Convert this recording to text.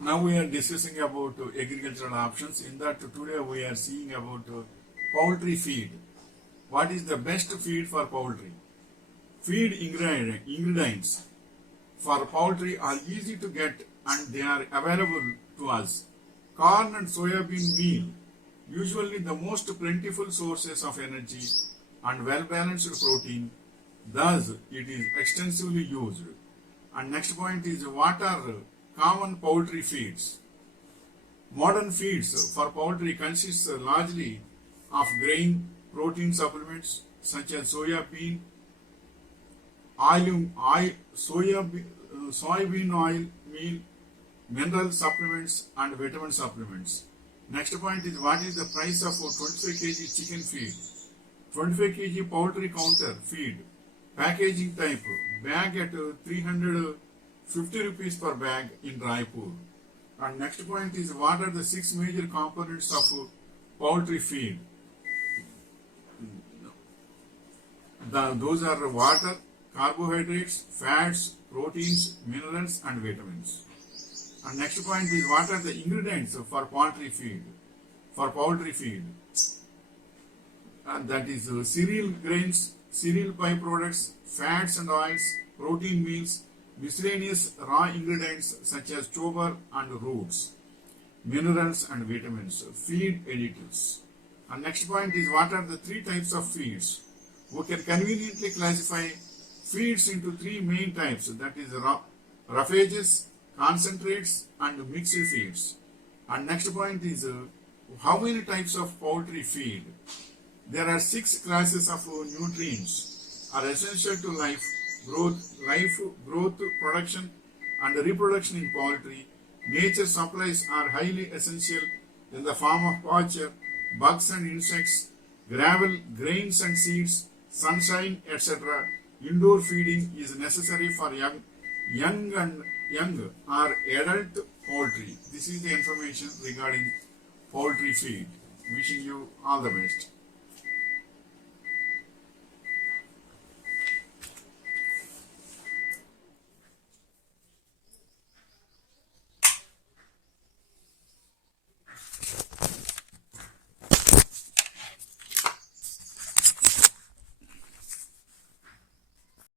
Now we are discussing about agricultural options. In that today we are seeing about poultry feed. What is the best feed for poultry? Feed ingredients for poultry are easy to get and they are available to us. Corn and soybean meal, usually the most plentiful sources of energy and well-balanced protein, thus it is extensively used. And next point is what are common poultry feeds? Modern feeds for poultry consists largely of grain protein supplements such as soybean oil meal, mineral supplements and vitamin supplements. Next point is what is the price of 25 kg chicken feed? 25 kg poultry counter feed, packaging type, bag at 350 rupees per bag in Raipur. And next point is what are the 6 major components of poultry feed? Those are water, carbohydrates, fats, proteins, minerals and vitamins. And next point is what are the ingredients for poultry feed? And that is cereal grains, cereal byproducts, fats and oils, protein meals, miscellaneous raw ingredients such as tuber and roots, minerals and vitamins, feed additives. And next point is what are the 3 types of feeds? We can conveniently classify feeds into 3 main types, that is roughages, concentrates and mixed feeds. And next point is how many types of poultry feed? There are 6 classes of nutrients are essential to life growth, production and reproduction in poultry. Nature supplies are highly essential in the form of pasture, bugs and insects, gravel, grains and seeds, sunshine, etc. Indoor feeding is necessary for young or adult poultry. This is the information regarding poultry feed. Wishing you all the best.